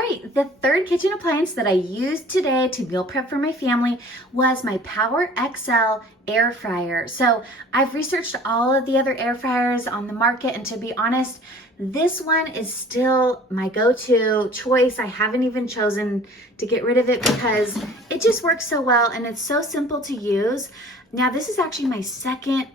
right, the third kitchen appliance that I used today to meal prep for my family was my Power XL air fryer. So I've researched all of the other air fryers on the market, and to be honest, this one is still my go-to choice. I haven't even chosen to get rid of it because it just works so well and it's so simple to use. Now, this is actually my second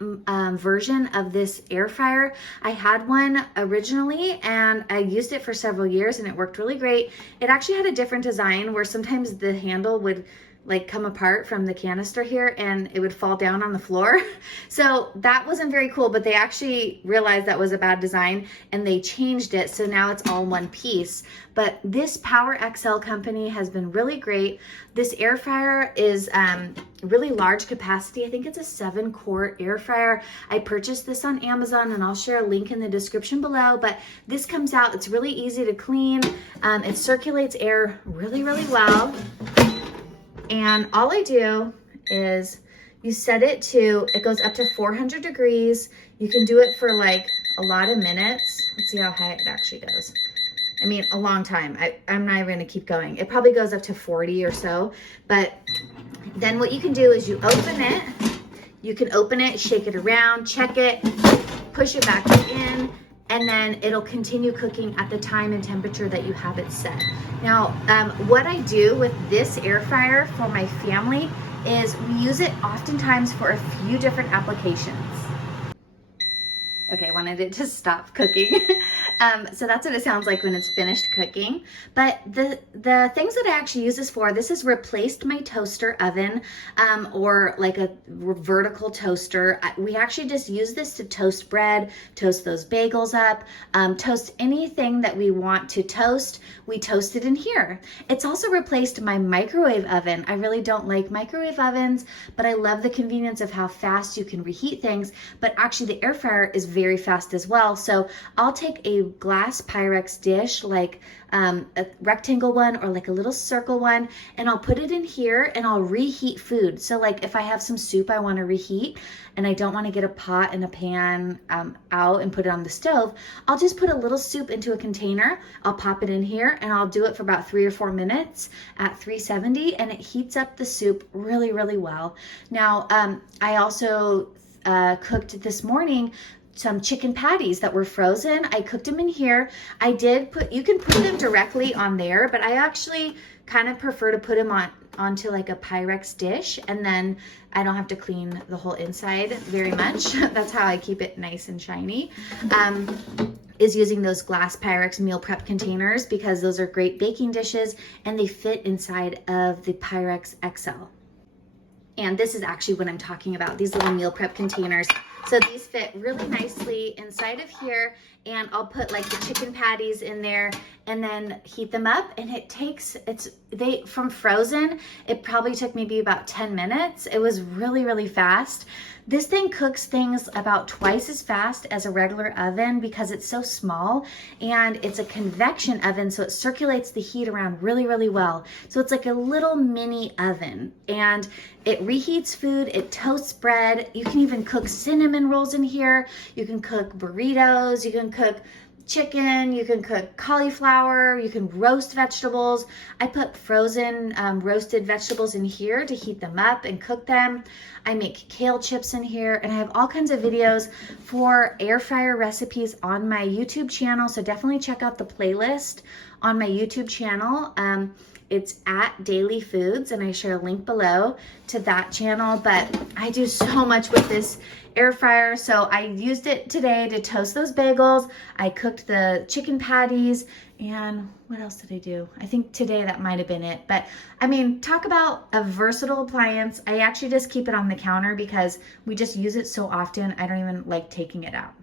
version of this air fryer. I had one originally and I used it for several years and it worked really great. It actually had a different design where sometimes the handle would like come apart from the canister here and it would fall down on the floor. So that wasn't very cool, but they actually realized that was a bad design and they changed it. So now it's all one piece. But this Power XL company has been really great. This air fryer is really large capacity. I think it's a 7-quart air fryer. I purchased this on Amazon and I'll share a link in the description below, but this comes out, it's really easy to clean. It circulates air really, really well. And all I do is you set it to, it goes up to 400 degrees. You can do it for like a lot of minutes. Let's see how high it actually goes. I mean, a long time. I'm not even gonna keep going. It probably goes up to 40 or so. But then what you can do is you open it. You can open it, shake it around, check it, push it back in, and then it'll continue cooking at the time and temperature that you have it set. Now, what I do with this air fryer for my family is we use it oftentimes for a few different applications. Okay, I wanted it to stop cooking. So that's what it sounds like when it's finished cooking. But the things that I actually use this for, this has replaced my toaster oven or like a vertical toaster. We actually just use this to toast bread, toast those bagels up, toast anything that we want to toast. We toast it in here. It's also replaced my microwave oven. I really don't like microwave ovens, but I love the convenience of how fast you can reheat things. But actually the air fryer is very fast as well. So I'll take a glass Pyrex dish, like a rectangle one or like a little circle one, and I'll put it in here and I'll reheat food. So like if I have some soup I want to reheat and I don't want to get a pot and a pan out and put it on the stove, I'll just put a little soup into a container. I'll pop it in here and I'll do it for about 3 or 4 minutes at 370 and it heats up the soup really, really well. Now, I also cooked this morning some chicken patties that were frozen. I cooked them in here. I did put, you can put them directly on there, but I actually kind of prefer to put them onto like a Pyrex dish, and then I don't have to clean the whole inside very much. That's how I keep it nice and shiny. Is using those glass Pyrex meal prep containers because those are great baking dishes and they fit inside of the Pyrex XL. And this is actually what I'm talking about, these little meal prep containers. So these fit really nicely inside of here, and I'll put like the chicken patties in there and then heat them up, and it takes, from frozen, it probably took maybe about 10 minutes. It was really, really fast. This thing cooks things about twice as fast as a regular oven because it's so small, and it's a convection oven, so it circulates the heat around really, really well. So it's like a little mini oven, and it reheats food, it toasts bread. You can even cook cinnamon rolls in here. You can cook burritos, you can cook chicken, you can cook cauliflower, you can roast vegetables. I put frozen roasted vegetables in here to heat them up and cook them. I make kale chips in here, and I have all kinds of videos for air fryer recipes on my YouTube channel, so definitely check out the playlist on my YouTube channel. It's at Daily Foods, and I share a link below to that channel. But I do so much with this air fryer. So I used it today to toast those bagels. I cooked the chicken patties, and what else did I do? I think today that might have been it. But I mean, talk about a versatile appliance. I actually just keep it on the counter because we just use it so often. I don't even like taking it out.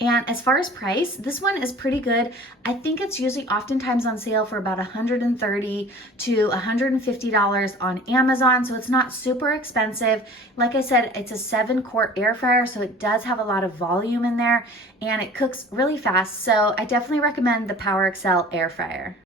And as far as price, this one is pretty good. I think it's usually oftentimes on sale for about $130 to $150 on Amazon, so it's not super expensive. Like I said, it's a 7-quart air fryer, so it does have a lot of volume in there, and it cooks really fast. So I definitely recommend the Power XL air fryer.